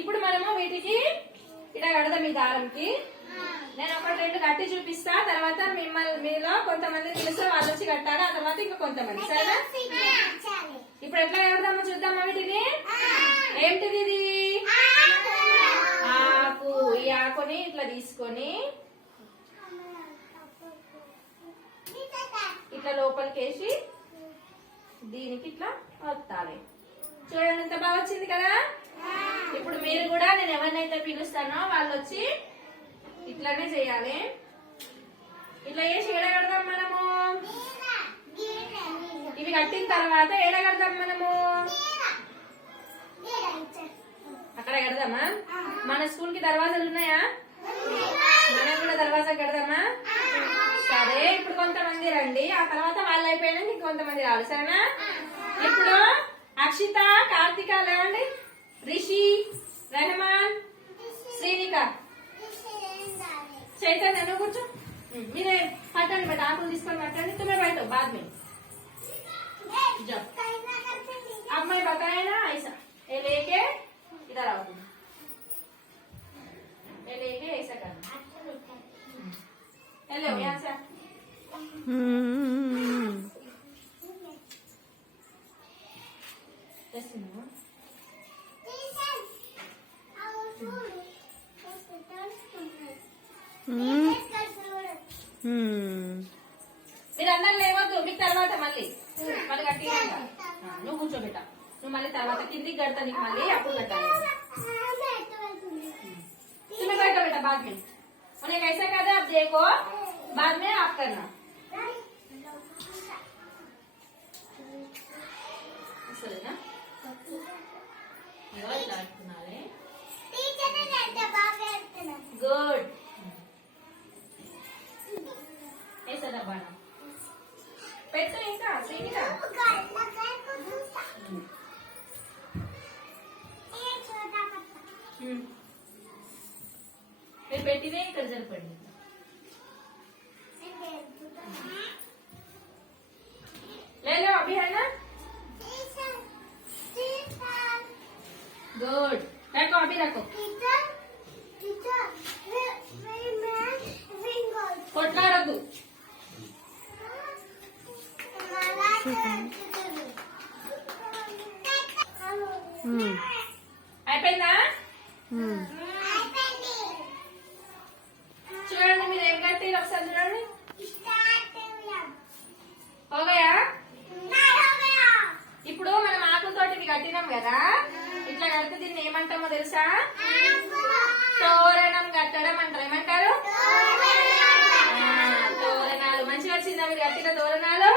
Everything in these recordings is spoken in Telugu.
ఇప్పుడు మనము వీటికి ఇలా కడదాం. ఈ దారంకి నేను ఒక 2 కట్టి చూపిస్తా. తర్వాత మీలో కొంతమంది తెలుసు వాళ్ళు వచ్చి కట్టాలి. ఆ తర్వాత ఇంకా కొంతమంది. సరేనా? ఇప్పుడు ఎట్లా కడదామో చూద్దామా వీటిని. ఏంటిది ఇది? ఆకు. ఈ ఆకుని ఇట్లా తీసుకొని ఇట్లా లోపలికేసి దీనికి ఇట్లా వత్తాలి. చూడండి ఎంత బాగా వచ్చింది కదా. ఇప్పుడు మీరు కూడా నేను ఎవరినైతే పిలుస్తానో వాళ్ళు వచ్చి ఇట్లానే చేయాలి. ఇట్లా చేసి ఎడగడదాం మనము. ఇవి కట్టిన తర్వాత ఎడగడదాం మనము. అక్కడ కడదామా? మన స్కూల్ కి దర్వాజాలు ఉన్నాయా? మనం కూడా దర్వాజా కడదామా? సరే, ఇప్పుడు కొంతమంది రండి. ఆ తర్వాత వాళ్ళు అయిపోయినా ఇంకొంతమంది రావాలి. సరేనా? ఇప్పుడు అక్షిత, కార్తిక లేవండి. రిషి, రెహమాన్, శ్రీనిక, చైతన్య నువ్వు కూర్చో. మీరే పట్టండి బట్ ఆకులు తీసుకొని పట్టండి. తుమ్మే బయట బాద్ में अब मैं बताया ना ऐसा ये लेके इधर आओ. ये लेके ऐसा करना. हेलो यहाँ से మీరు అందరు లేవద్దు. మీకు తర్వాత మళ్ళీ గట్టిగా నువ్వు కూర్చోబెట్టా. నువ్వు మళ్ళీ తర్వాత కిందికి కడతా. నీకు మళ్ళీ అప్పుడు కట్టాలి. तुम्हें बैठो बेटा बाद में. उन्हें कैसे करना अब देखो. बाद में आप करना. సరేనా? గుడ్. ఏసా బాణ పెట్టు. ఇంకా శ్రీనిక మీరు పెట్టినే ఇక్కడ సరిపడింది. ले लो अभी है ना. गुड. रखो अभी रखो. కొట్లాడద్దు. అయిపోయిందా? చూడండి మీరు ఏం కట్టారు ఒకసారి చూడండి. ఓకేయా? ఇప్పుడు మనం ఆకులతోటి కట్టినాం కదా. ఇట్లా కడితే దీన్ని ఏమంటామో తెలుసా? తోరణం కట్టడం అంటారు. ఏమంటారు? తోరణాలు. మంచిగా వచ్చిందా మీరు కట్టిన తోరణాలు?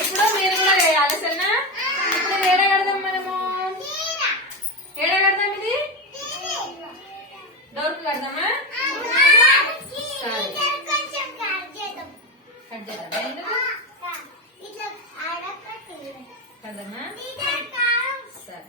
ఇప్పుడు మీరు కూడా వేయాలి. సరేనా? ఇప్పుడు ఏడ కడదాం మనము. ఏడ కడదాం? ఇది డోర్కు కడదామా? సరే కట్ చేద్దాం. కడదామా? సరే.